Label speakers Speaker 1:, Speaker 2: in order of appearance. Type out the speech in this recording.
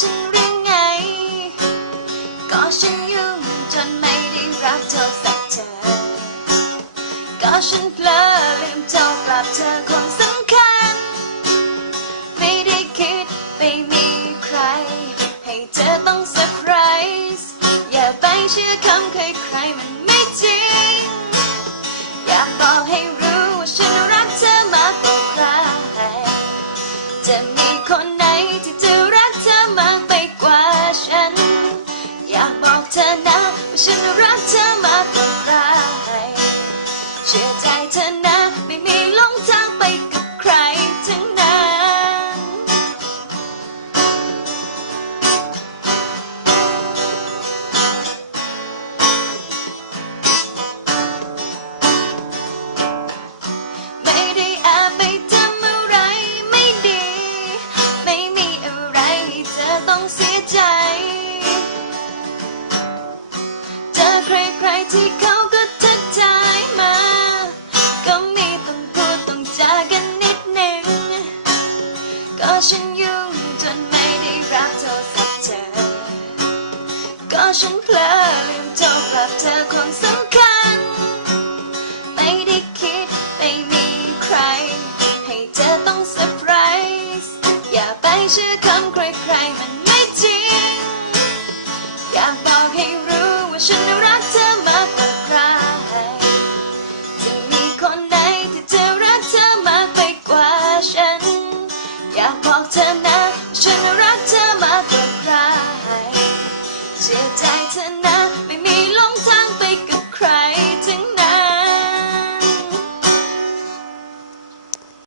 Speaker 1: ฉันหรือไง ก็ฉันยุ่งจนไม่ได้รับโทรศัพท์เธอ ก็ฉันเพลอลืมโทรกลับเธอคนสำคัญ ไม่ได้คิดไปมีใคร ให้เธอต้องเซอร์ไพรส์อย่าไปเชื่อคำใครๆมันไม่จริง อยากบอกให้รู้ว่าฉันรักเธอมากกว่าใครจะมีคนไหนที่จะรักเธอ เธอนะ ไม่มีหลงทางไปกับใครทั้งนั้น ไม่ได้แอบไปทำอะไรไม่ดี ไม่มีอะไรให้เธอต้องเสียใจ เจอใครๆที่เขา กันนิดหนึ่ง ก็ฉันยุ่งจนไม่ได้รับโทรศัพท์เธอ ก็ฉันเพลอลืมโทรกลับเธอคนสำคัญ ไม่ได้คิดไม่มีใคร ให้เธอต้องเซอร์ไพรส์อย่าไปเชื่อคำใครๆมัน อยากบอกเธอนะว่าฉันรักเธอมากกว่าใครเสียใจเธอนะไม่มี